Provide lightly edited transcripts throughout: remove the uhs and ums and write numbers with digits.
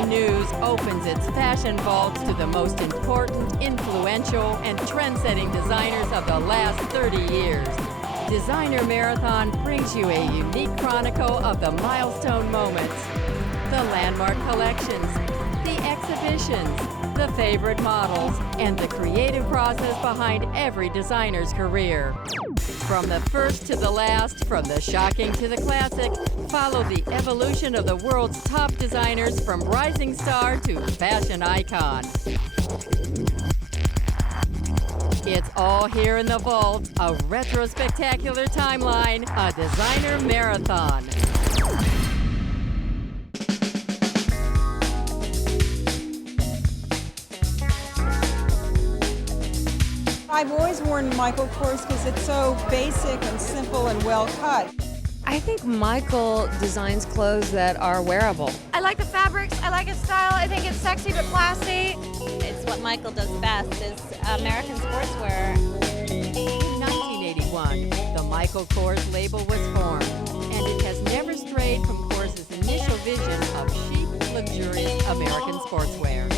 Fashion News opens its fashion vaults to the most important, influential, and trend-setting designers of the last 30 years. Designer Marathon brings you a unique chronicle of the milestone moments, the landmark collections, the exhibitions, the favorite models, and the creative process behind every designer's career. From the first to the last, from the shocking to the classic, follow the evolution of the world's top designers from rising star to fashion icon. It's all here in the vault, a retro-spectacular timeline, a designer marathon. I've always worn Michael Kors because it's so basic and simple and well cut. I think Michael designs clothes that are wearable. I like the fabrics, I like his style, I think it's sexy but classy. It's what Michael does best, is American sportswear. In 1981, the Michael Kors label was formed, and it has never strayed from Kors's initial vision of chic, luxurious American sportswear.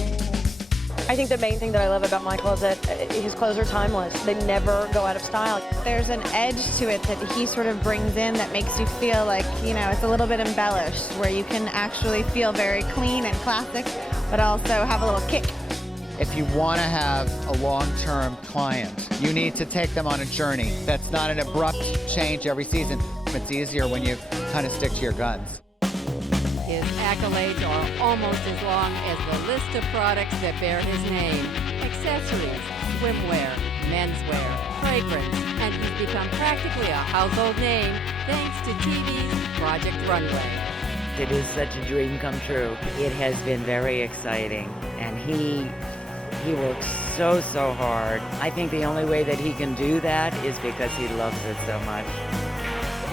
I think the main thing that I love about Michael is that his clothes are timeless. They never go out of style. There's an edge to it that he sort of brings in that makes you feel like, you know, it's a little bit embellished, where you can actually feel very clean and classic, but also have a little kick. If you want to have a long-term client, you need to take them on a journey. That's not an abrupt change every season. It's easier when you kind of stick to your guns. His accolades are almost as long as the list of products that bear his name. Accessories, swimwear, menswear, fragrance, and he's become practically a household name thanks to TV's Project Runway. It is such a dream come true. It has been very exciting, and he works so hard. I think the only way that he can do that is because he loves it so much.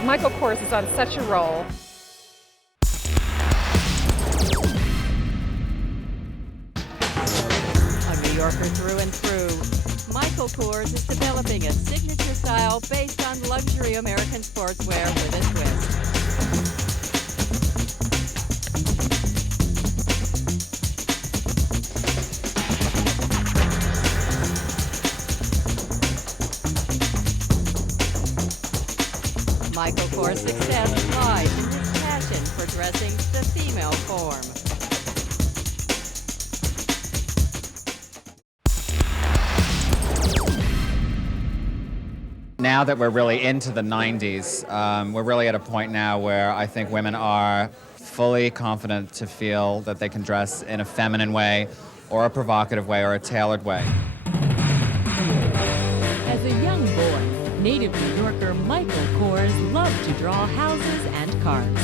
Michael Kors is on such a roll. New Yorker through and through, Michael Kors is developing a signature style based on luxury American sportswear with a twist. Michael Kors' success lies in his passion for dressing the female form. Now that we're really into the 90s, we're really at a point now where I think women are fully confident to feel that they can dress in a feminine way, or a provocative way, or a tailored way. As a young boy, native New Yorker Michael Kors loved to draw houses and cars.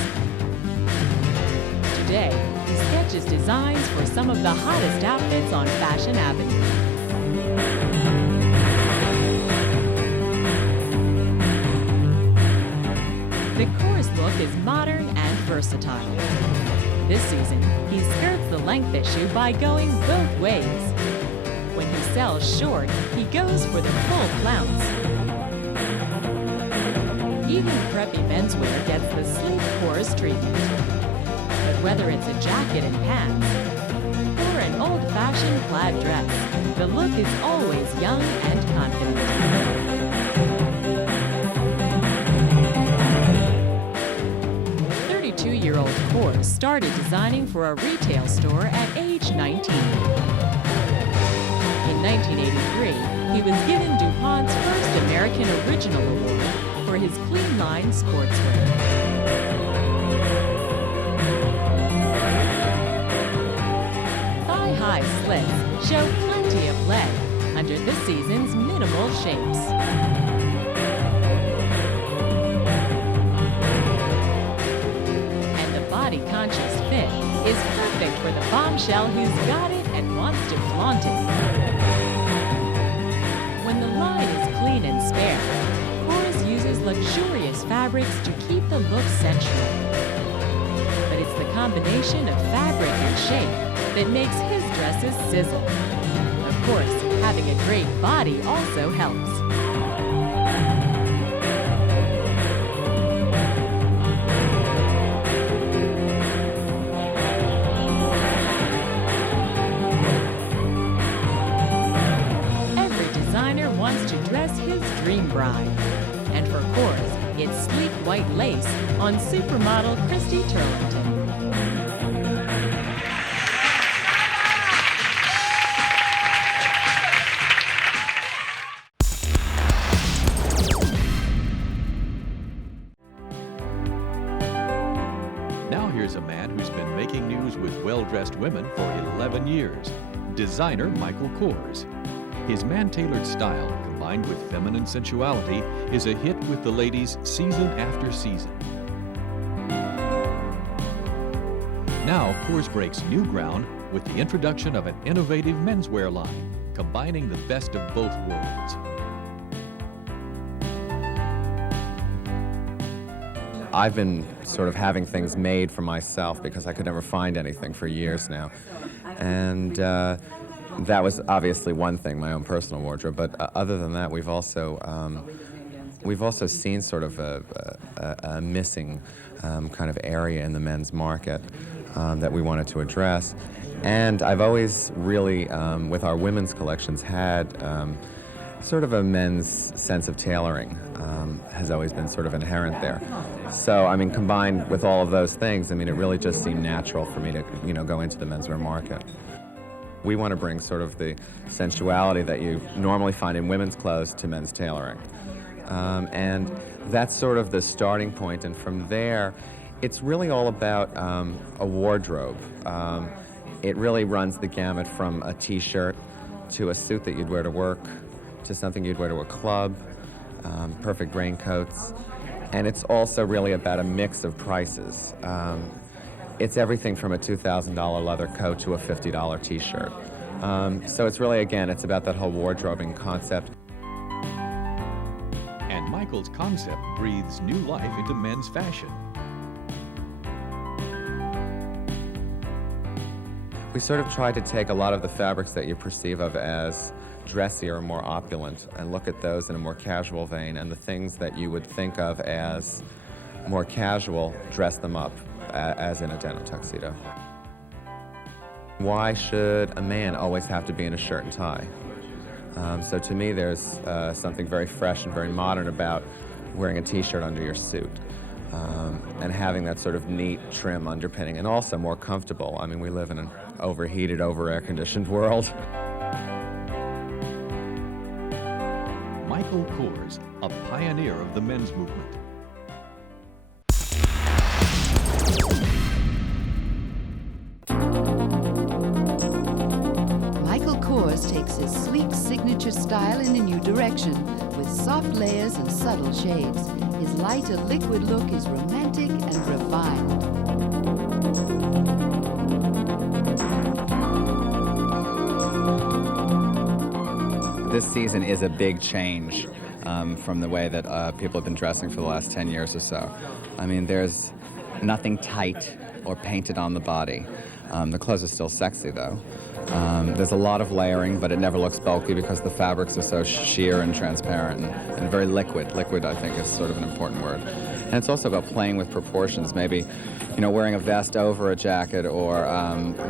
Today, he sketches designs for some of the hottest outfits on Fashion Avenue. The Kors look is modern and versatile. This season, he skirts the length issue by going both ways. When he sells short, he goes for the full flounce. Even preppy menswear gets the sleek Kors treatment. But whether it's a jacket and pants, or an old-fashioned plaid dress, the look is always young and confident. 32-year-old Kors started designing for a retail store at age 19. In 1983, he was given DuPont's first American Original Award for his clean line sportswear. Thigh-high slits show plenty of leg under this season's minimal shapes. Body-conscious fit is perfect for the bombshell who's got it and wants to flaunt it. When the line is clean and spare, Kors uses luxurious fabrics to keep the look sensual. But it's the combination of fabric and shape that makes his dresses sizzle. Of course, having a great body also helps. It's sleek white lace on supermodel Christy Turlington. Now here's a man who's been making news with well-dressed women for 11 years, designer Michael KORS. His man-tailored style, combined with feminine sensuality, is a hit with the ladies season after season. Now, KORS breaks new ground with the introduction of an innovative menswear line, combining the best of both worlds. I've been sort of having things made for myself because I could never find anything for years now. And that was obviously one thing, my own personal wardrobe, but other than that, we've also seen sort of a missing kind of area in the men's market that we wanted to address. And I've always really, with our women's collections, had sort of a men's sense of tailoring has always been sort of inherent there. So, I mean, combined with all of those things, I mean, it really just seemed natural for me to, go into the menswear market. We want to bring sort of the sensuality that you normally find in women's clothes to men's tailoring. And that's sort of the starting point, and from there, it's really all about a wardrobe. It really runs the gamut from a t-shirt to a suit that you'd wear to work, to something you'd wear to a club, perfect raincoats, and it's also really about a mix of prices. It's everything from a $2,000 leather coat to a $50 t-shirt. So it's really, again, it's about that whole wardrobing concept. And Michael's concept breathes new life into men's fashion. We sort of tried to take a lot of the fabrics that you perceive of as dressier, more opulent, and look at those in a more casual vein, and the things that you would think of as more casual, dress them up as in a denim tuxedo. Why should a man always have to be in a shirt and tie? So to me, there's something very fresh and very modern about wearing a t-shirt under your suit. And having that sort of neat, trim underpinning, and also more comfortable. I mean, we live in an overheated, over-air-conditioned world. Michael KORS, a pioneer of the men's movement. Michael KORS takes his sleek signature style in a new direction with soft layers and subtle shades. His lighter liquid look is romantic and refined. This season is a big change from the way that people have been dressing for the last 10 years or so. I mean, there's nothing tight or painted on the body. The clothes are still sexy, though. There's a lot of layering, but it never looks bulky because the fabrics are so sheer and transparent and very liquid. Liquid, I think, is sort of an important word. And it's also about playing with proportions, maybe, wearing a vest over a jacket, or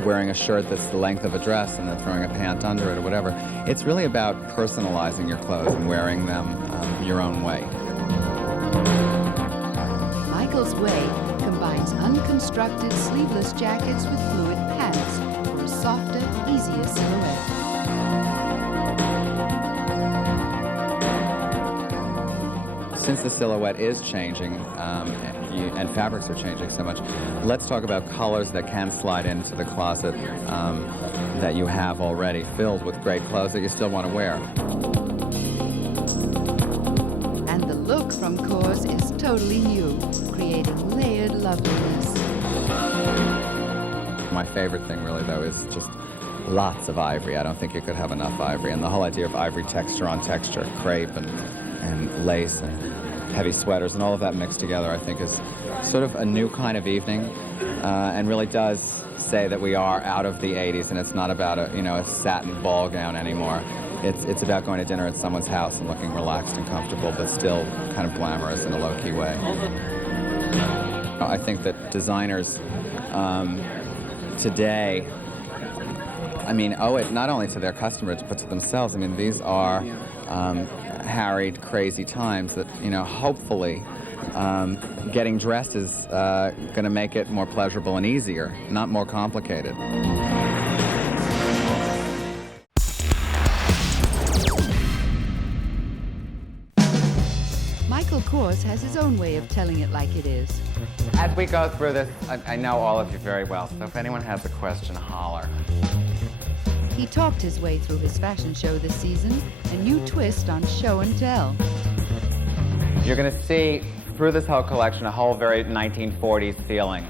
wearing a shirt that's the length of a dress and then throwing a pant under it or whatever. It's really about personalizing your clothes and wearing them your own way. Michael's Way combines unconstructed sleeveless jackets with fluid pants for a softer, easier silhouette. Since the silhouette is changing and fabrics are changing so much, let's talk about colors that can slide into the closet that you have already filled with great clothes that you still want to wear. And the look from KORS is totally new, creating layered loveliness. My favorite thing really, though, is just lots of ivory. I don't think you could have enough ivory. And the whole idea of ivory texture on texture, crepe and lace and heavy sweaters and all of that mixed together, I think, is sort of a new kind of evening and really does say that we are out of the 80s, and it's not about a satin ball gown anymore. It's about going to dinner at someone's house and looking relaxed and comfortable, but still kind of glamorous in a low-key way. I think that designers today, owe it not only to their customers, but to themselves. I mean, these are harried, crazy times that, hopefully getting dressed is going to make it more pleasurable and easier, not more complicated. Michael Kors has his own way of telling it like it is. As we go through this, I know all of you very well, so if anyone has a question, holler. He talked his way through his fashion show this season, a new twist on show and tell. You're going to see through this whole collection a whole very 1940s feeling.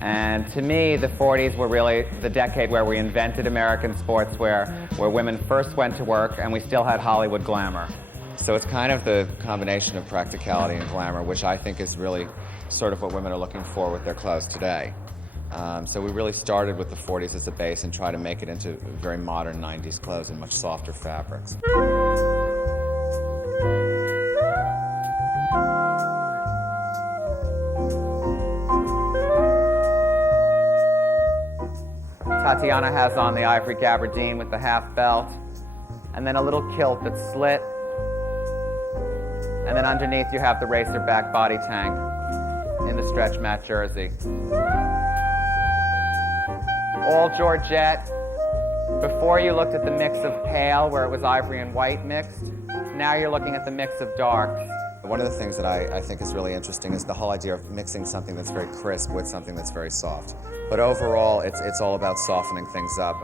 And to me, the 40s were really the decade where we invented American sportswear, where women first went to work and we still had Hollywood glamour. So it's kind of the combination of practicality and glamour, which I think is really sort of what women are looking for with their clothes today. So we really started with the 40s as a base and try to make it into very modern 90s clothes in much softer fabrics. Tatiana has on the ivory gabardine with the half belt, and then a little kilt that's slit. And then underneath you have the racer back body tank in the stretch mat jersey. All Georgette. Before you looked at the mix of pale, where it was ivory and white mixed. Now you're looking at the mix of darks. One of the things that I think is really interesting is the whole idea of mixing something that's very crisp with something that's very soft. But overall, it's all about softening things up.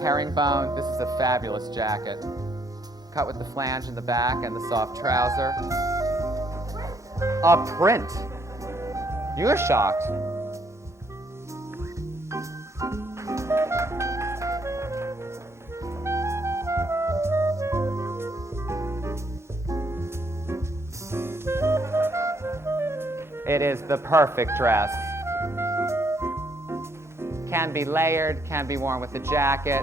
Herringbone, this is a fabulous jacket. Cut with the flange in the back and the soft trouser. A print. You're shocked. It is the perfect dress. Can be layered, can be worn with a jacket.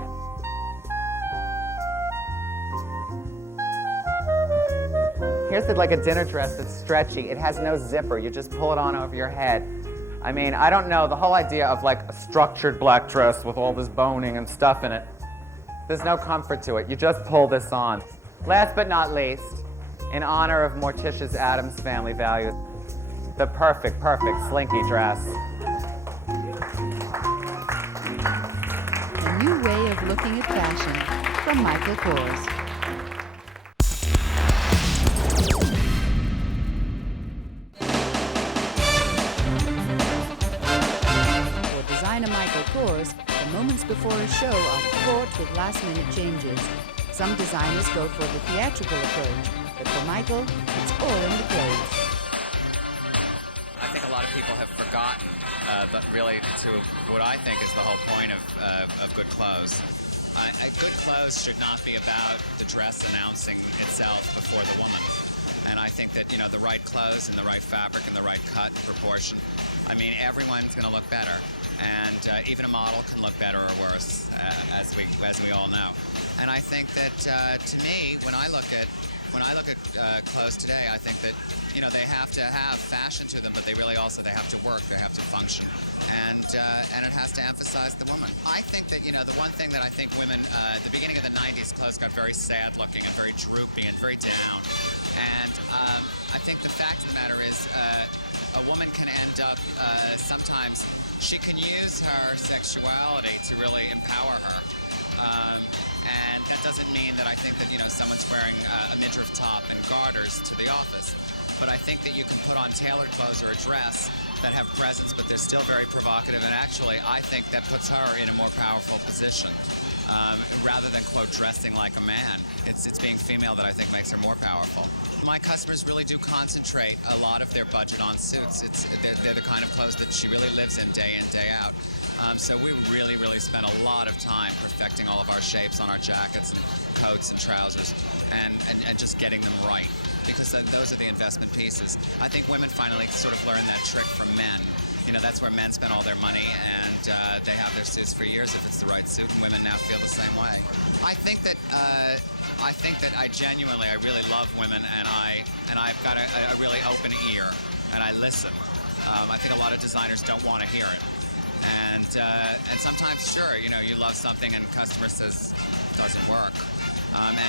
Here's like a dinner dress that's stretchy. It has no zipper. You just pull it on over your head. I mean, I don't know, the whole idea of like a structured black dress with all this boning and stuff in it, there's no comfort to it. You just pull this on. Last but not least, in honor of Morticia's Addams family values, the perfect slinky dress. A new way of looking at fashion from Michael Kors. For designer Michael Kors, the moments before a show are fraught with last-minute changes. Some designers go for the theatrical approach, but for Michael, it's all in the clothes. I think a lot of people have forgotten, but really to what I think is the whole point of good clothes. Good clothes should not be about the dress announcing itself before the woman. And I think that, the right clothes and the right fabric and the right cut and proportion, I mean, everyone's going to look better. And even a model can look better or worse, as we all know. And I think that, to me, when I look at clothes today, I think that, they have to have fashion to them, but they have to work, they have to function, and it has to emphasize the woman. I think that, the one thing that I think women, at the beginning of the 90s, clothes got very sad looking and very droopy and very down. And I think the fact of the matter is, a woman can end up, sometimes, she can use her sexuality to really empower her. And that doesn't mean that I think that, someone's wearing a midriff top and garters to the office. But I think that you can put on tailored clothes or a dress that have presence, but they're still very provocative. And actually, I think that puts her in a more powerful position. Rather than, quote, dressing like a man. It's being female that I think makes her more powerful. My customers really do concentrate a lot of their budget on suits. They're the kind of clothes that she really lives in, day out. So we really spend a lot of time perfecting all of our shapes on our jackets and coats and trousers and just getting them right, because those are the investment pieces. I think women finally sort of learn that trick from men, that's where men spend all their money, and they have their suits for years if it's the right suit, and women now feel the same way. I think that I genuinely, I really love women, and I've got a really open ear, and I listen. I think a lot of designers don't want to hear it, and sometimes, sure, you love something and customer says it doesn't work,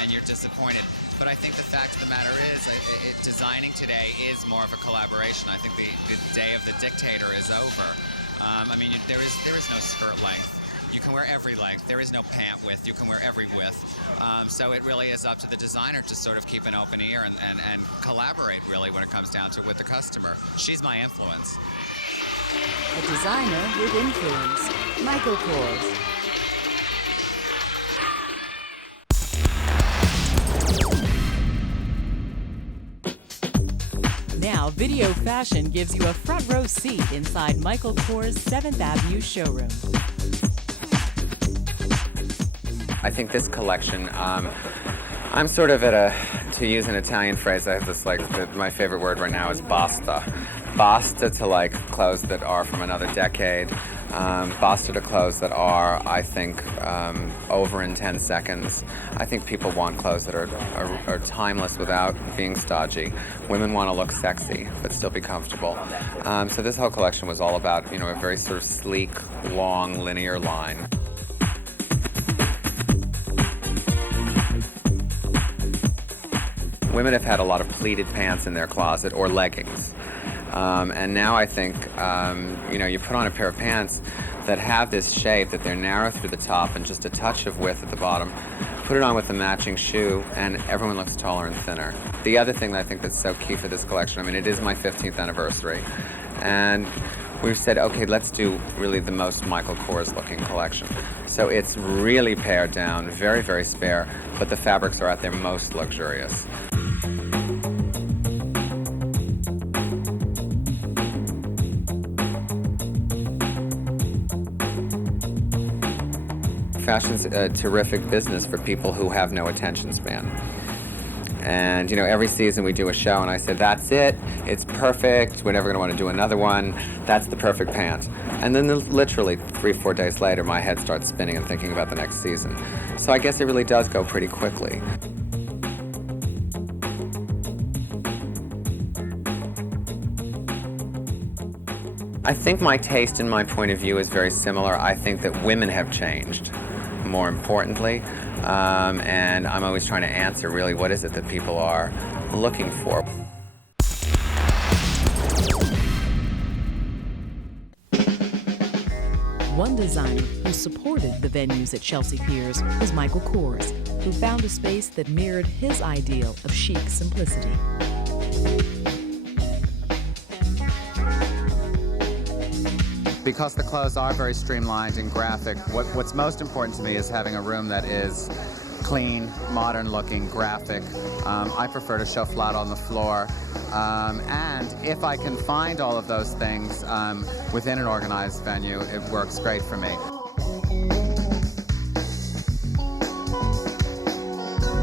and you're disappointed. But I think the fact of the matter is, designing today is more of a collaboration. I think the day of the dictator is over. There is no skirt length. You can wear every length. There is no pant width. You can wear every width. So it really is up to the designer to sort of keep an open ear and collaborate, really, when it comes down to with the customer. She's my influence. A designer with influence. Michael Kors. Now, Videofashion gives you a front row seat inside Michael Kors' 7th Avenue showroom. I think this collection, I'm sort of to use an Italian phrase, I have this my favorite word right now is basta. Basta to clothes that are from another decade. Basta to clothes that are, I think, over in 10 seconds. I think people want clothes that are timeless without being stodgy. Women want to look sexy but still be comfortable. So this whole collection was all about, a very sort of sleek, long, linear line. Women have had a lot of pleated pants in their closet or leggings. And now I think, you put on a pair of pants that have this shape, that they're narrow through the top and just a touch of width at the bottom. Put it on with a matching shoe, and everyone looks taller and thinner. The other thing that I think that's so key for this collection, it is my 15th anniversary. And we've said, okay, let's do really the most Michael Kors looking collection. So it's really pared down, very, very spare, but the fabrics are at their most luxurious. Fashion's a terrific business for people who have no attention span. And, every season we do a show and I say, that's it, it's perfect, we're never going to want to do another one, that's the perfect pant. And then literally 3-4 days later, my head starts spinning and thinking about the next season. So I guess it really does go pretty quickly. I think my taste and my point of view is very similar. I think that women have changed, more importantly, and I'm always trying to answer, really, what is it that people are looking for? One designer who supported the venues at Chelsea Piers was Michael Kors, who found a space that mirrored his ideal of chic simplicity. Because the clothes are very streamlined and graphic, what's most important to me is having a room that is clean, modern-looking, graphic. I prefer to show flat on the floor. And if I can find all of those things within an organized venue, it works great for me.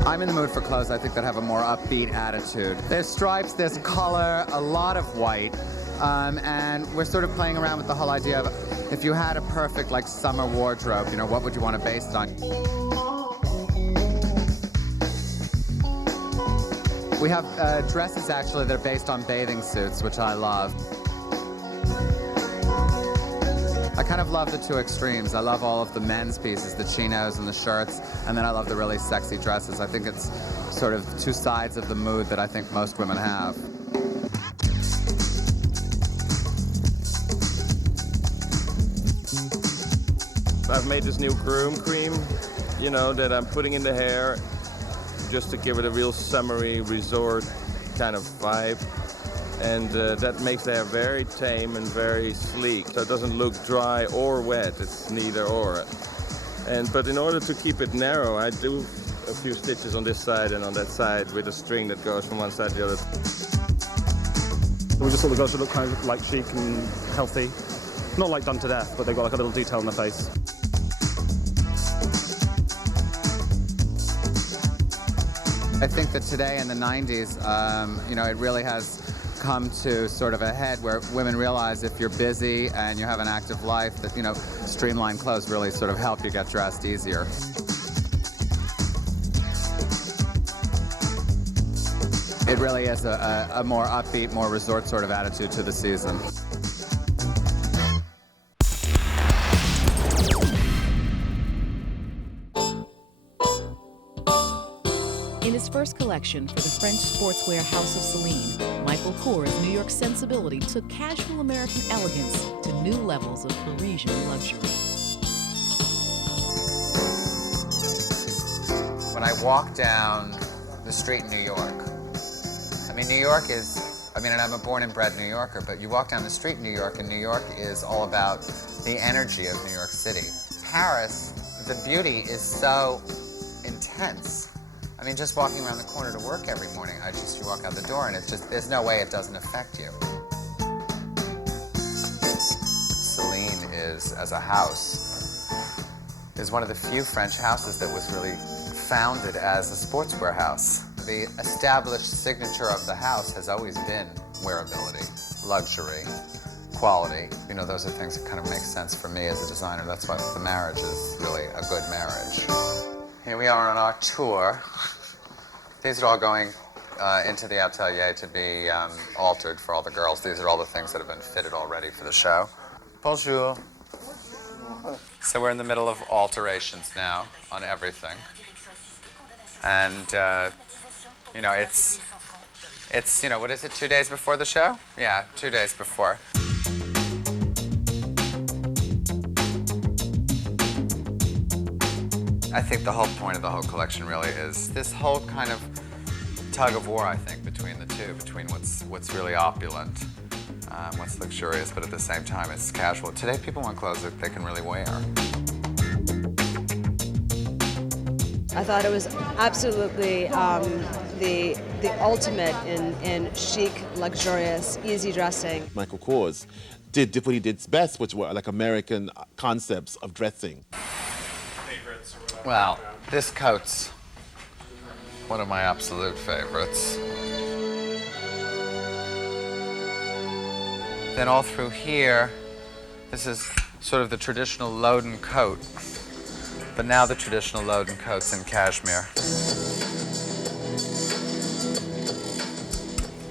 I'm in the mood for clothes, I think, that have a more upbeat attitude. There's stripes, there's color, a lot of white. And we're sort of playing around with the whole idea of if you had a perfect summer wardrobe, what would you want to base it on? We have dresses actually that are based on bathing suits, which I love. I kind of love the two extremes. I love all of the men's pieces, the chinos and the shirts, and then I love the really sexy dresses. I think it's sort of two sides of the mood that I think most women have. I've made this new groom cream, that I'm putting in the hair just to give it a real summery resort kind of vibe. And that makes the hair very tame and very sleek. So it doesn't look dry or wet, it's neither or. But in order to keep it narrow, I do a few stitches on this side and on that side with a string that goes from one side to the other. We just want the girls to look kind of chic and healthy. Not done to death, but they've got a little detail in their face. I think that today in the 90s, it really has come to sort of a head where women realize if you're busy and you have an active life that, you know, streamlined clothes really sort of help you get dressed easier. It really is a more upbeat, more resort sort of attitude to the season. In his first collection for the French sportswear house of Celine, Michael Kors' New York sensibility took casual American elegance to new levels of Parisian luxury. When I walk down the street in New York, I mean, New York is, and I'm a born and bred New Yorker, but you walk down the street in New York, and New York is all about the energy of New York City. Paris, the beauty is so intense. I mean, just walking around the corner to work every morning, you walk out the door and it's just, there's no way it doesn't affect you. Celine is, as a house, is one of the few French houses that was really founded as a sportswear house. The established signature of the house has always been wearability, luxury, quality. You know, those are things that kind of make sense for me as a designer. That's why the marriage is really a good marriage. Here we are on our tour. These are all going into the atelier to be altered for all the girls. These are all the things that have been fitted already for the show. Bonjour. So we're in the middle of alterations now on everything. And, you know, it's, you know, what is it, 2 days before the show? Yeah, 2 days before. I think the whole point of the whole collection really is this whole kind of tug of war, I think, between the two, between what's really opulent, what's luxurious, but at the same time it's casual. Today people want clothes that they can really wear. I thought it was absolutely the ultimate in chic, luxurious, easy dressing. Michael Kors did what he did best, which were like American concepts of dressing. Well, this coat's one of my absolute favorites. Then all through here, this is sort of the traditional Loden coat, but now the traditional Loden coat's in cashmere.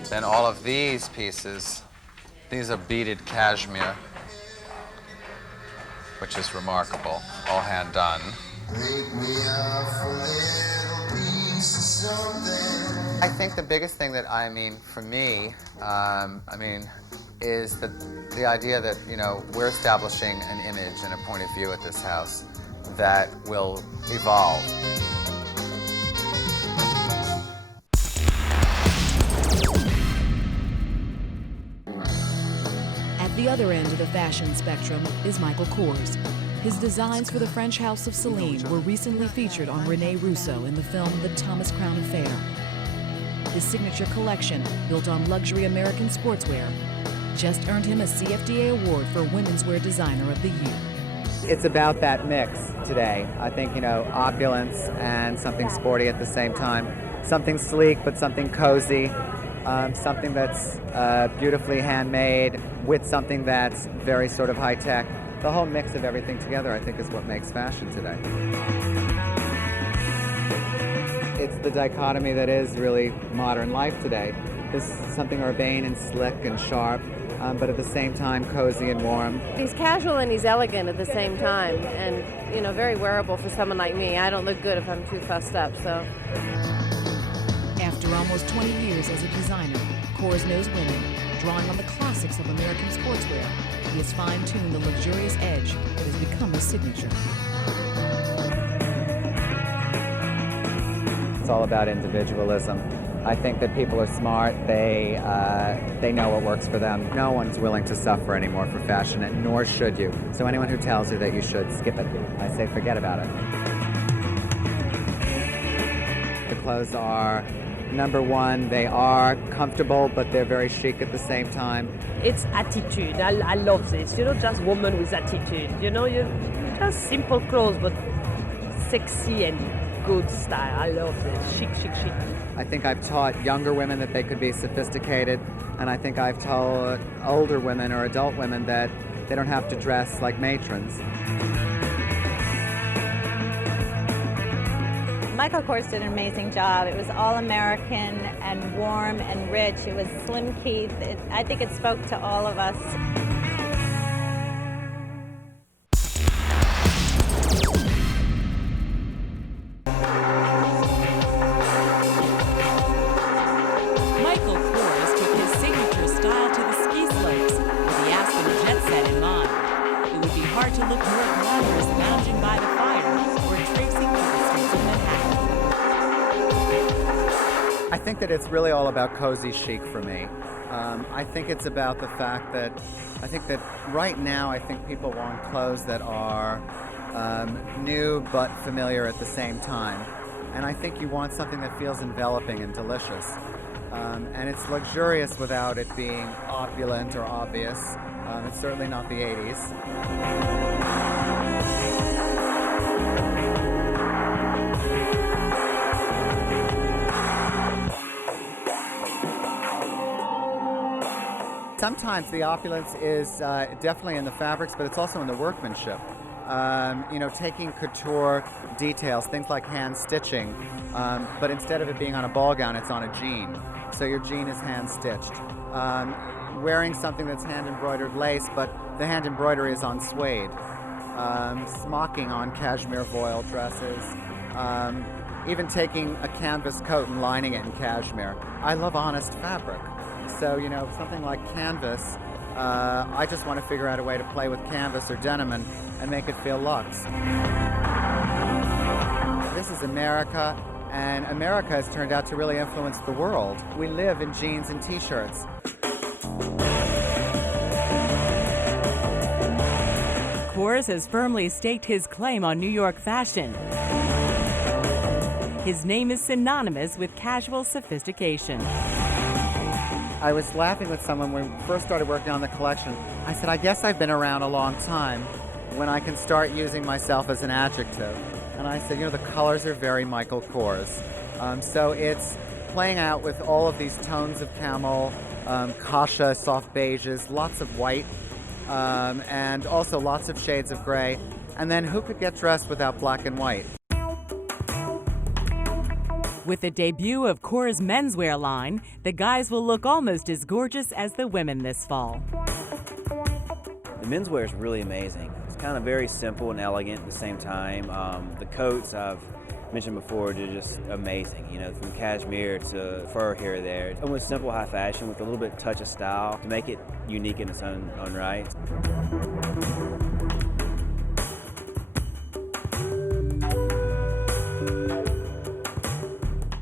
Then all of these pieces, these are beaded cashmere, which is remarkable, all hand done. I think the biggest thing that, for me, is the idea that, you know, we're establishing an image and a point of view at this house that will evolve. At the other end of the fashion spectrum is Michael Kors. His designs for the French house of Celine were recently featured on René Russo in the film The Thomas Crown Affair. His signature collection, built on luxury American sportswear, just earned him a CFDA award for Women's Wear Designer of the Year. It's about that mix today. I think, you know, opulence and something sporty at the same time. Something sleek, but something cozy. Something that's beautifully handmade with something that's very sort of high-tech. The whole mix of everything together, I think, is what makes fashion today. It's the dichotomy that is really modern life today. There's something urbane and slick and sharp, but at the same time cozy and warm. He's casual and he's elegant at the same time, and, you know, very wearable for someone like me. I don't look good if I'm too fussed up, so. After almost 20 years as a designer, Kors knows women, drawing on the classics of American sportswear. He has fine-tuned the luxurious edge that has become his signature. It's all about individualism. I think that people are smart. They know what works for them. No one's willing to suffer anymore for fashion, and nor should you. So anyone who tells you that you should, skip it. I say forget about it. The clothes are, number one, they are comfortable, but they're very chic at the same time. It's attitude. I love this. You know, just woman with attitude. You know, you just simple clothes, but sexy and good style. I love it. Chic, chic, chic. I think I've taught younger women that they could be sophisticated, and I think I've taught older women or adult women that they don't have to dress like matrons. Michael Kors did an amazing job. It was all American and warm and rich. It was Slim Keith. I think it spoke to all of us. Michael Kors took his signature style to the ski slopes with the Aspen jet set in mind. It would be hard to look more glamorous lounging by the fire or traipsing through the streets of Manhattan. I think that it's really all about cozy chic for me. I think it's about the fact that right now I think people want clothes that are new but familiar at the same time. And I think you want something that feels enveloping and delicious. And it's luxurious without it being opulent or obvious. It's certainly not the 80s. Sometimes the opulence is definitely in the fabrics, but it's also in the workmanship. You know, taking couture details, things like hand stitching, but instead of it being on a ball gown, it's on a jean. So your jean is hand stitched. Wearing something that's hand embroidered lace, but the hand embroidery is on suede. Smocking on cashmere voile dresses. Even taking a canvas coat and lining it in cashmere. I love honest fabric. So, you know, something like canvas, I just want to figure out a way to play with canvas or denim and make it feel luxe. This is America, and America has turned out to really influence the world. We live in jeans and t-shirts. Kors has firmly staked his claim on New York fashion. His name is synonymous with casual sophistication. I was laughing with someone when we first started working on the collection. I said, I guess I've been around a long time when I can start using myself as an adjective. And I said, you know, the colors are very Michael Kors. So it's playing out with all of these tones of camel, kasha, soft beiges, lots of white, and also lots of shades of gray. And then who could get dressed without black and white? With the debut of Kors' menswear line, the guys will look almost as gorgeous as the women this fall. The menswear is really amazing. It's kind of very simple and elegant at the same time. The coats I've mentioned before, they're just amazing. You know, from cashmere to fur here or there. It's almost simple high fashion with a little bit touch of style to make it unique in its own right.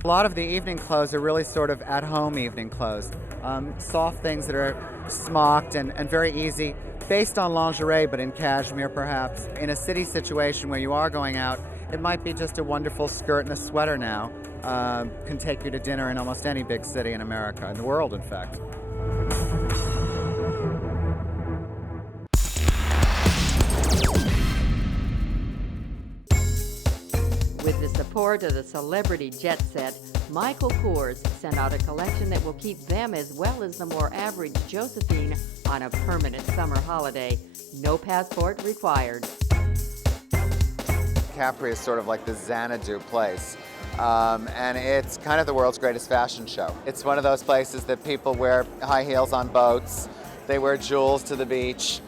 A lot of the evening clothes are really sort of at-home evening clothes. Soft things that are smocked and very easy, based on lingerie, but in cashmere perhaps. In a city situation where you are going out, it might be just a wonderful skirt and a sweater now. Can take you to dinner in almost any big city in America, in the world, in fact. With the support of the celebrity jet set, Michael Kors sent out a collection that will keep them as well as the more average Josephine on a permanent summer holiday. No passport required. Capri is sort of like the Xanadu place. And it's kind of the world's greatest fashion show. It's one of those places that people wear high heels on boats, they wear jewels to the beach,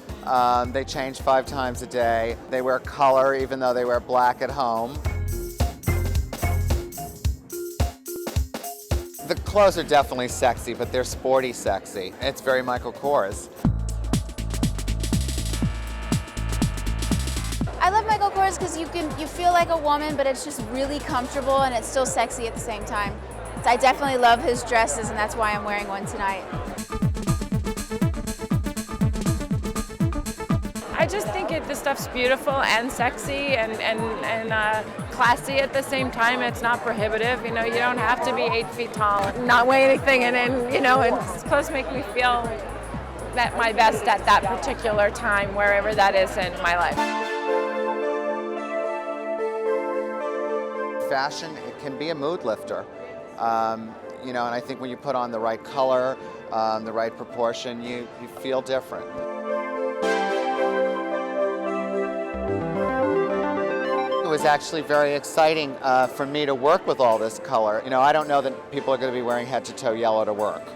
they change 5 times a day, they wear color even though they wear black at home. The clothes are definitely sexy, but they're sporty sexy. It's very Michael Kors. I love Michael Kors because you feel like a woman, but it's just really comfortable and it's still sexy at the same time. So I definitely love his dresses, and that's why I'm wearing one tonight. I just think the stuff's beautiful and sexy and classy at the same time. It's not prohibitive. You know, you don't have to be 8 feet tall and not weigh anything, and you know, and clothes make me feel at my best at that particular time, wherever that is in my life. fashion, it can be a mood lifter. You know, and I think when you put on the right color, the right proportion, you feel different. It was actually very exciting for me to work with all this color. You know, I don't know that people are going to be wearing head-to-toe yellow to work.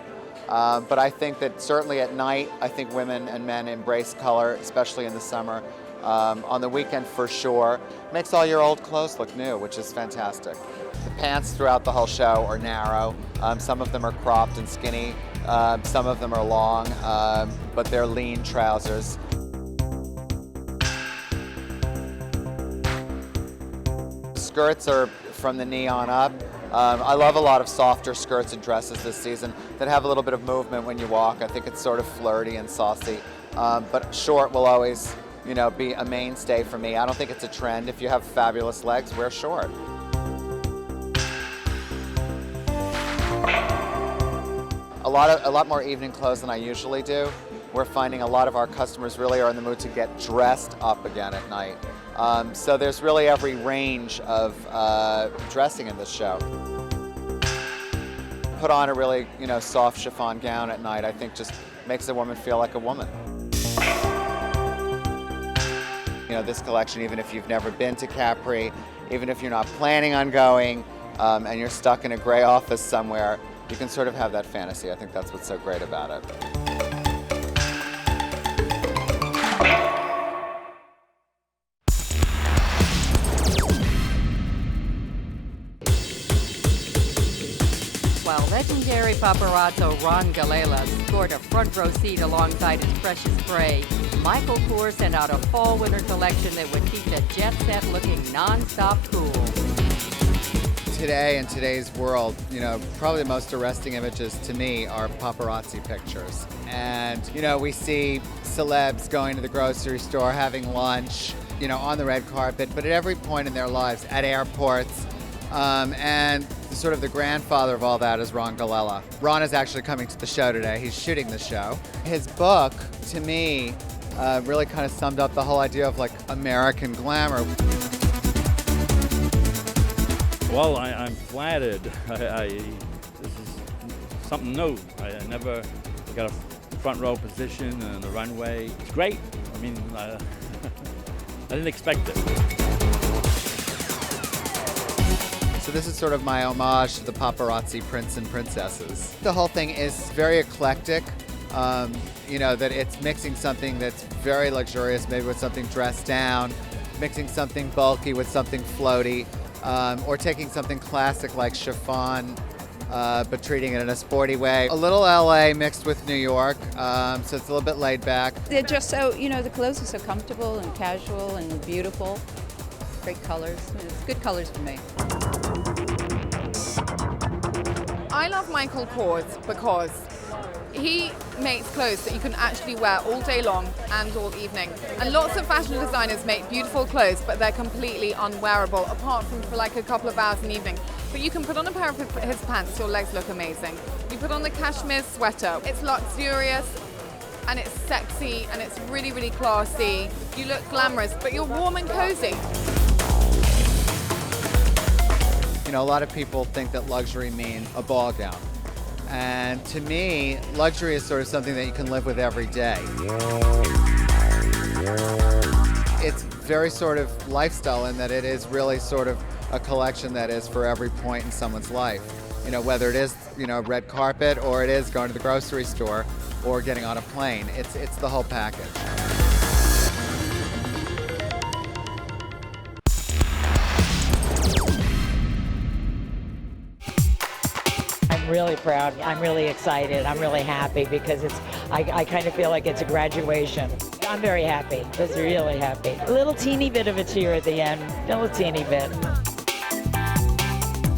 But I think that certainly at night, I think women and men embrace color, especially in the summer. On the weekend, for sure. Makes all your old clothes look new, which is fantastic. The pants throughout the whole show are narrow. Some of them are cropped and skinny. Some of them are long, but they're lean trousers. Skirts are from the knee on up. I love a lot of softer skirts and dresses this season that have a little bit of movement when you walk. I think it's sort of flirty and saucy. But short will always, you know, be a mainstay for me. I don't think it's a trend. If you have fabulous legs, wear short. A lot more evening clothes than I usually do. We're finding a lot of our customers really are in the mood to get dressed up again at night. So there's really every range of dressing in this show. Put on a really, you know, soft chiffon gown at night, I think just makes a woman feel like a woman. You know, this collection, even if you've never been to Capri, even if you're not planning on going, and you're stuck in a gray office somewhere, you can sort of have that fantasy. I think that's what's so great about it. While legendary paparazzo Ron Galella scored a front row seat alongside his precious prey, Michael Kors sent out a fall-winter collection that would keep the jet set looking non-stop cool. Today, in today's world, you know, probably the most arresting images to me are paparazzi pictures. And, you know, we see celebs going to the grocery store, having lunch, you know, on the red carpet, but at every point in their lives, at airports, and sort of the grandfather of all that is Ron Galella. Ron is actually coming to the show today. He's shooting the show. His book, to me, really kind of summed up the whole idea of like American glamour. Well, I'm flattered. This is something new. I never got a front row position on the runway. It's great. I mean, I didn't expect it. So this is sort of my homage to the paparazzi prince and princesses. The whole thing is very eclectic. You know, that it's mixing something that's very luxurious, maybe with something dressed down, mixing something bulky with something floaty, or taking something classic like chiffon, but treating it in a sporty way. A little LA mixed with New York, so it's a little bit laid back. They're just so, you know, the clothes are so comfortable and casual and beautiful. Great colors. It's good colors for me. I love Michael Kors because he makes clothes that you can actually wear all day long and all evening. And lots of fashion designers make beautiful clothes, but they're completely unwearable, apart from for like a couple of hours in the evening. But you can put on a pair of his pants, your legs look amazing. You put on the cashmere sweater, it's luxurious, and it's sexy, and it's really, really classy. You look glamorous, but you're warm and cozy. You know, a lot of people think that luxury means a ball gown. And to me, luxury is sort of something that you can live with every day. It's very sort of lifestyle in that it is really sort of a collection that is for every point in someone's life. You know, whether it is, you know, red carpet or it is going to the grocery store or getting on a plane. It's the whole package. I'm really proud. I'm really excited. I'm really happy because I kind of feel like it's a graduation. I'm very happy. Just really happy. A little teeny bit of a tear at the end. A little teeny bit.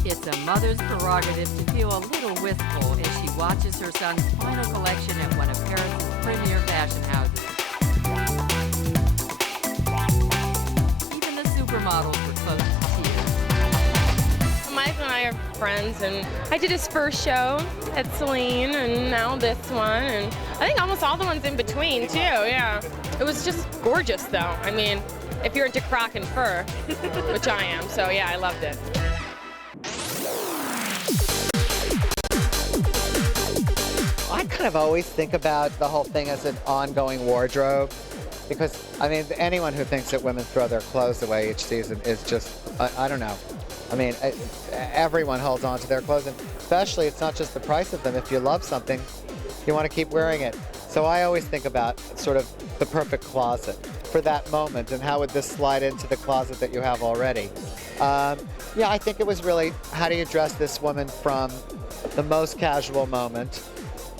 It's a mother's prerogative to feel a little wistful as she watches her son's final collection at one of Paris' premier fashion houses. Even the supermodels were close to tears. Michael and I are friends, and I did his first show at Celine, and now this one, and I think almost all the ones in between, too, yeah. It was just gorgeous, though. I mean, if you're into croc and fur, which I am, so yeah, I loved it. kind of always think about the whole thing as an ongoing wardrobe. Because, I mean, anyone who thinks that women throw their clothes away each season is just, I don't know. I mean, everyone holds on to their clothes, and especially it's not just the price of them. If you love something, you want to keep wearing it. So I always think about sort of the perfect closet for that moment, and how would this slide into the closet that you have already. Yeah, I think it was really, how do you dress this woman from the most casual moment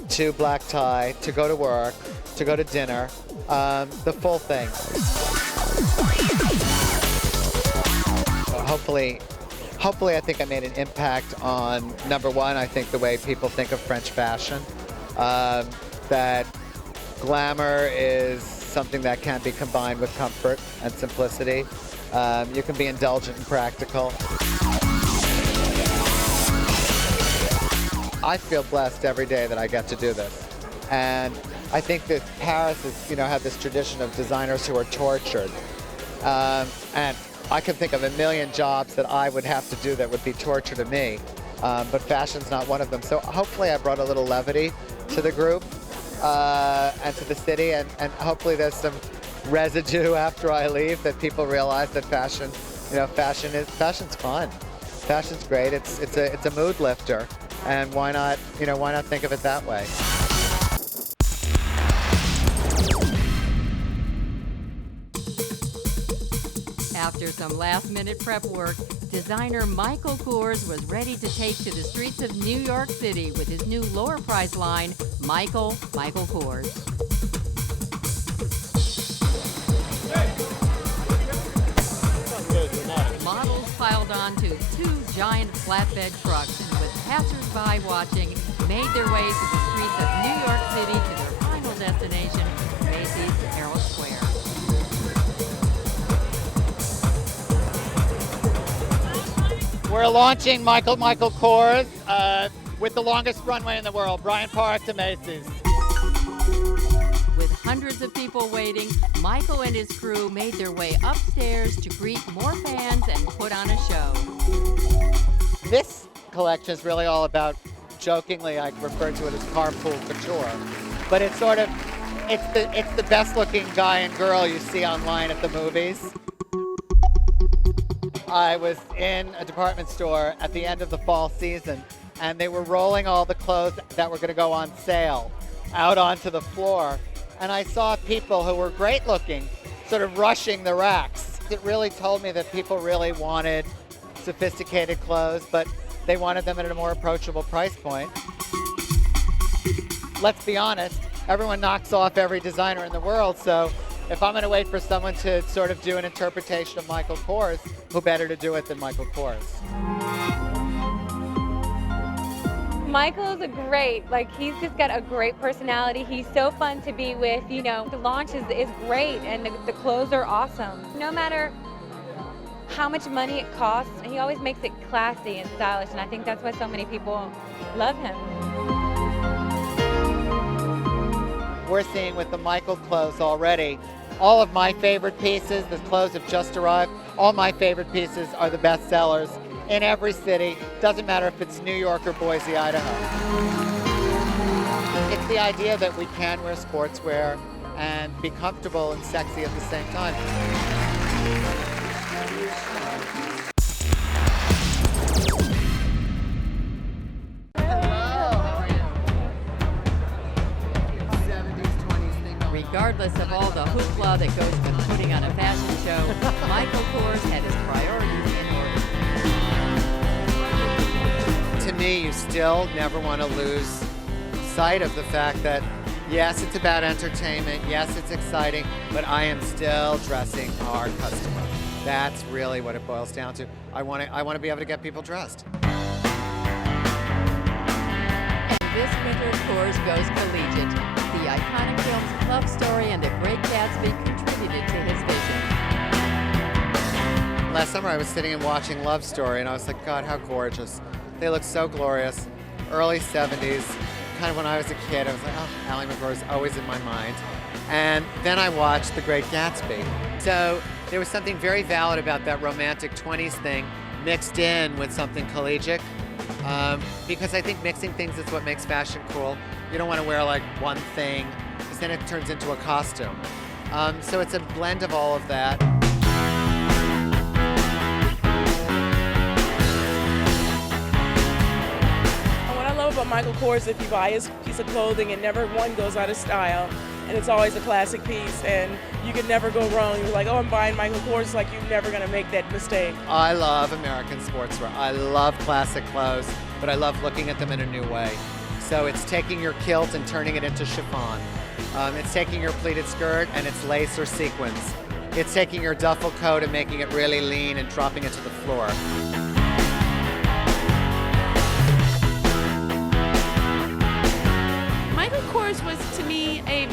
to black tie, to go to work, to go to dinner, the full thing. Hopefully I think I made an impact on, number one, I think the way people think of French fashion, that glamour is something that can be combined with comfort and simplicity. You can be indulgent and practical. I feel blessed every day that I get to do this. And I think that Paris has, had this tradition of designers who are tortured. And I can think of a million jobs that I would have to do that would be torture to me. But fashion's not one of them. So hopefully I brought a little levity to the group and to the city. And hopefully there's some residue after I leave that people realize that fashion, fashion's fun. Fashion's great. It's a mood lifter. And why not think of it that way? After some last-minute prep work, designer Michael KORS was ready to take to the streets of New York City with his new lower-price line, Michael KORS. Models piled onto two giant flatbed trucks and with passers-by watching, made their way to the streets of New York City to their final destination, Macy's Herald Square. We're launching Michael KORS with the longest runway in the world, Bryant Park to Macy's. With hundreds of people waiting, Michael and his crew made their way upstairs to greet more fans and put on a show. This collection is really all about, jokingly, I refer to it as carpool couture, but it's the best looking guy and girl you see online at the movies. I was in a department store at the end of the fall season, and they were rolling all the clothes that were going to go on sale out onto the floor. And I saw people who were great looking sort of rushing the racks. It really told me that people really wanted sophisticated clothes, but they wanted them at a more approachable price point. Let's be honest, everyone knocks off every designer in the world, so if I'm going to wait for someone to sort of do an interpretation of Michael KORS, who better to do it than Michael KORS? Michael's he's just got a great personality. He's so fun to be with, the launch is great and the clothes are awesome. No matter how much money it costs, he always makes it classy and stylish, and I think that's why so many people love him. We're seeing with the Michael clothes already, all of my favorite pieces, the clothes have just arrived, all my favorite pieces are the best sellers in every city. Doesn't matter if it's New York or Boise, Idaho. It's the idea that we can wear sportswear and be comfortable and sexy at the same time. Regardless of all the hoopla that goes with putting on a fashion show, Michael KORS had his priorities in order. To me, you still never want to lose sight of the fact that, yes, it's about entertainment, yes, it's exciting, but I am still dressing our customer. That's really what it boils down to. I want to be able to get people dressed. And this winter, KORS goes Collegiate. The iconic film's love story and The Great Gatsby contributed to his vision. Last summer I was sitting and watching Love Story, and I was like, God, how gorgeous. They look so glorious. Early 70s, kind of when I was a kid, I was like, oh, Ally McGraw is always in my mind. And then I watched The Great Gatsby. So there was something very valid about that romantic 20s thing mixed in with something collegiate. because I think mixing things is what makes fashion cool. You don't want to wear like one thing, because then it turns into a costume. So it's a blend of all of that. What I love about Michael Kors, if you buy his piece of clothing, and never one goes out of style, and it's always a classic piece, and you can never go wrong. You're like, oh, I'm buying Michael Kors, it's like you're never gonna make that mistake. I love American sportswear. I love classic clothes, but I love looking at them in a new way. So it's taking your kilt and turning it into chiffon. It's taking your pleated skirt and it's lace or sequins. It's taking your duffel coat and making it really lean and dropping it to the floor. Michael Kors was, to me, it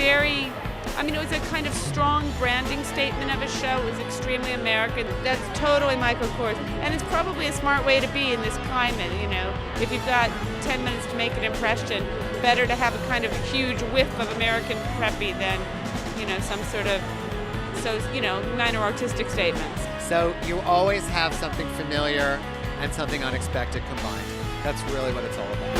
was a kind of strong branding statement of a show. It was extremely American. That's totally Michael Kors. And it's probably a smart way to be in this climate, you know. If you've got 10 minutes to make an impression, better to have a kind of huge whiff of American preppy than, you know, some sort of, minor artistic statements. So you always have something familiar and something unexpected combined. That's really what it's all about.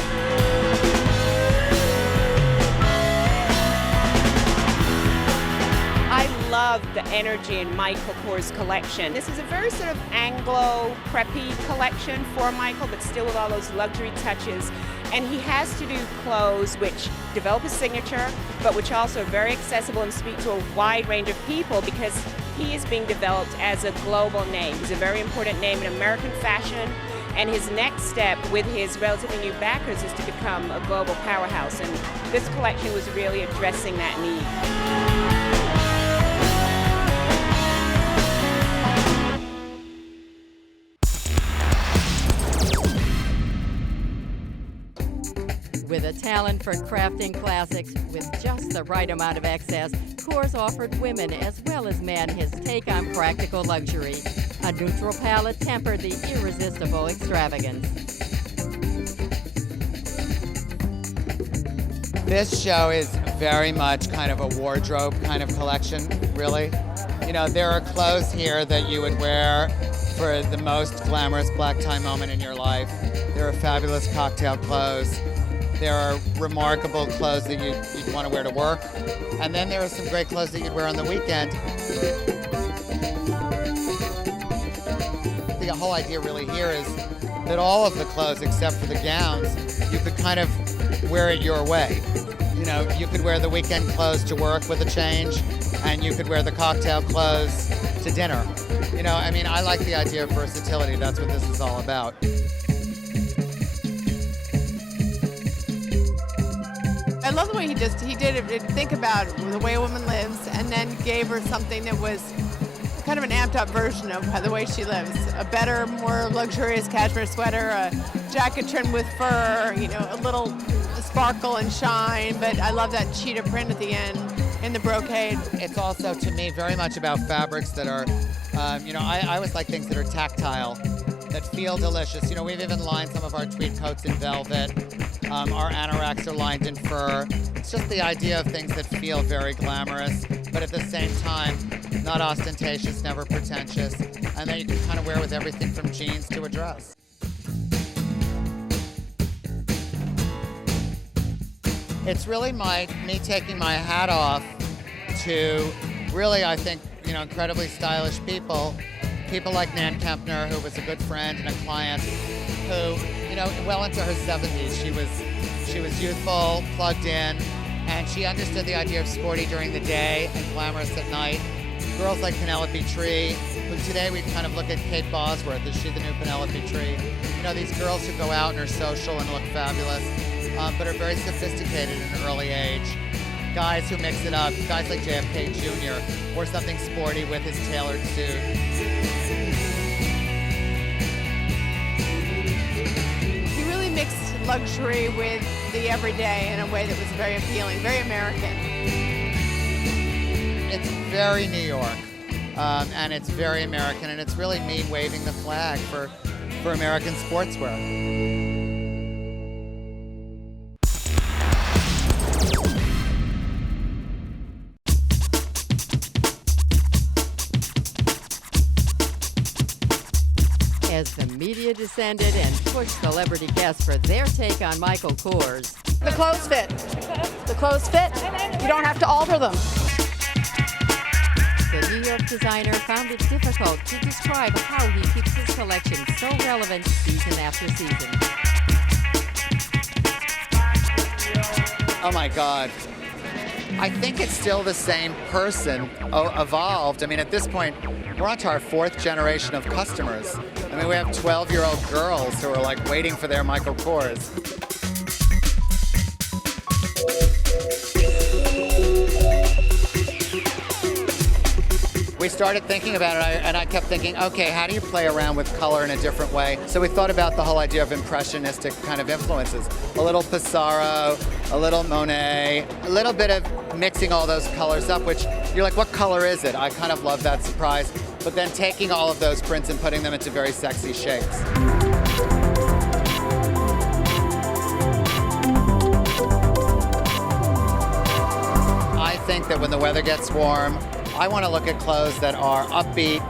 I love the energy in Michael Kors' collection. This is a very sort of Anglo preppy collection for Michael, but still with all those luxury touches. And he has to do clothes which develop a signature, but which also are very accessible and speak to a wide range of people, because he is being developed as a global name. He's a very important name in American fashion. And his next step with his relatively new backers is to become a global powerhouse. And this collection was really addressing that need. With a talent for crafting classics with just the right amount of excess, Kors offered women as well as men his take on practical luxury. A neutral palette tempered the irresistible extravagance. This show is very much kind of a wardrobe kind of collection, really. You know, there are clothes here that you would wear for the most glamorous black tie moment in your life. There are fabulous cocktail clothes. There are remarkable clothes that you'd want to wear to work. And then there are some great clothes that you'd wear on the weekend. The whole idea really here is that all of the clothes, except for the gowns, you could kind of wear it your way. You know, you could wear the weekend clothes to work with a change, and you could wear the cocktail clothes to dinner. You know, I mean, I like the idea of versatility. That's what this is all about. I love the way he did it, think about the way a woman lives, and then gave her something that was kind of an amped up version of the way she lives. A better, more luxurious cashmere sweater, a jacket trimmed with fur, you know, a little sparkle and shine, but I love that cheetah print at the end in the brocade. It's also, to me, very much about fabrics that are, I always like things that are tactile, that feel delicious. You know, we've even lined some of our tweed coats in velvet. Our anoraks are lined in fur. It's just the idea of things that feel very glamorous, but at the same time, not ostentatious, never pretentious, and then you can kind of wear with everything from jeans to a dress. It's really me taking my hat off to really, I think, incredibly stylish people like Nan Kempner, who was a good friend and a client, who, well into her 70s, she was youthful, plugged in, and she understood the idea of sporty during the day and glamorous at night. Girls like Penelope Tree, who today we kind of look at Kate Bosworth. Is she the new Penelope Tree? You know, these girls who go out and are social and look fabulous, but are very sophisticated at an early age. Guys who mix it up, guys like JFK Jr., or something sporty with his tailored suit. Mixed luxury with the everyday in a way that was very appealing, very American. It's very New York, and it's very American, and it's really me waving the flag for American sportswear. as the media descended and pushed celebrity guests for their take on Michael Kors. The clothes fit. The clothes fit. You don't have to alter them. The New York designer found it difficult to describe how he keeps his collection so relevant season after season. Oh my God. I think it's still the same person, evolved. I mean, at this point, we're on to our 4th generation of customers. I mean, we have 12-year-old girls who are like waiting for their Michael Kors. We started thinking about it, and I kept thinking, okay, how do you play around with color in a different way? So we thought about the whole idea of impressionistic kind of influences. A little Pissarro, a little Monet, a little bit of mixing all those colors up, which you're like, what color is it? I kind of love that surprise. But then taking all of those prints and putting them into very sexy shapes. I think that when the weather gets warm, I want to look at clothes that are upbeat,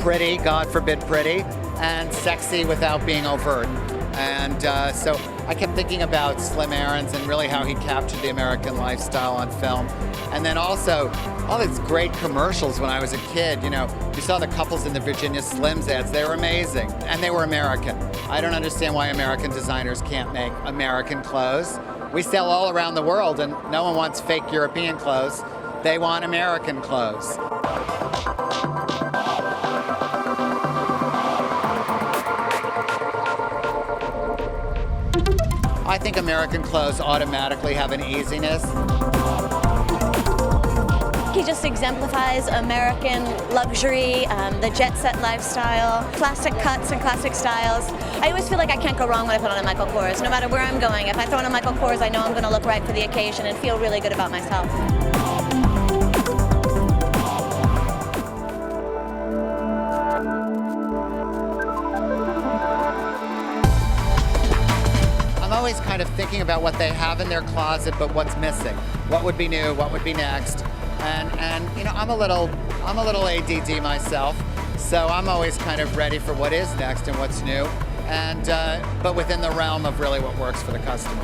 pretty, God forbid pretty, and sexy without being overt. And so I kept thinking about Slim Aarons and really how he captured the American lifestyle on film. And then also all these great commercials when I was a kid. You know, you saw the couples in the Virginia Slims ads. They were amazing, and they were American. I don't understand why American designers can't make American clothes. We sell all around the world, and no one wants fake European clothes. They want American clothes. I think American clothes automatically have an easiness. He just exemplifies American luxury, the jet set lifestyle, classic cuts and classic styles. I always feel like I can't go wrong when I put on a Michael Kors. No matter where I'm going, if I throw on a Michael Kors, I know I'm going to look right for the occasion and feel really good about myself. I'm always kind of thinking about what they have in their closet, but what's missing. What would be new? What would be next? And you know, I'm a little ADD myself, so I'm always kind of ready for what is next and what's new, and but within the realm of really what works for the customer.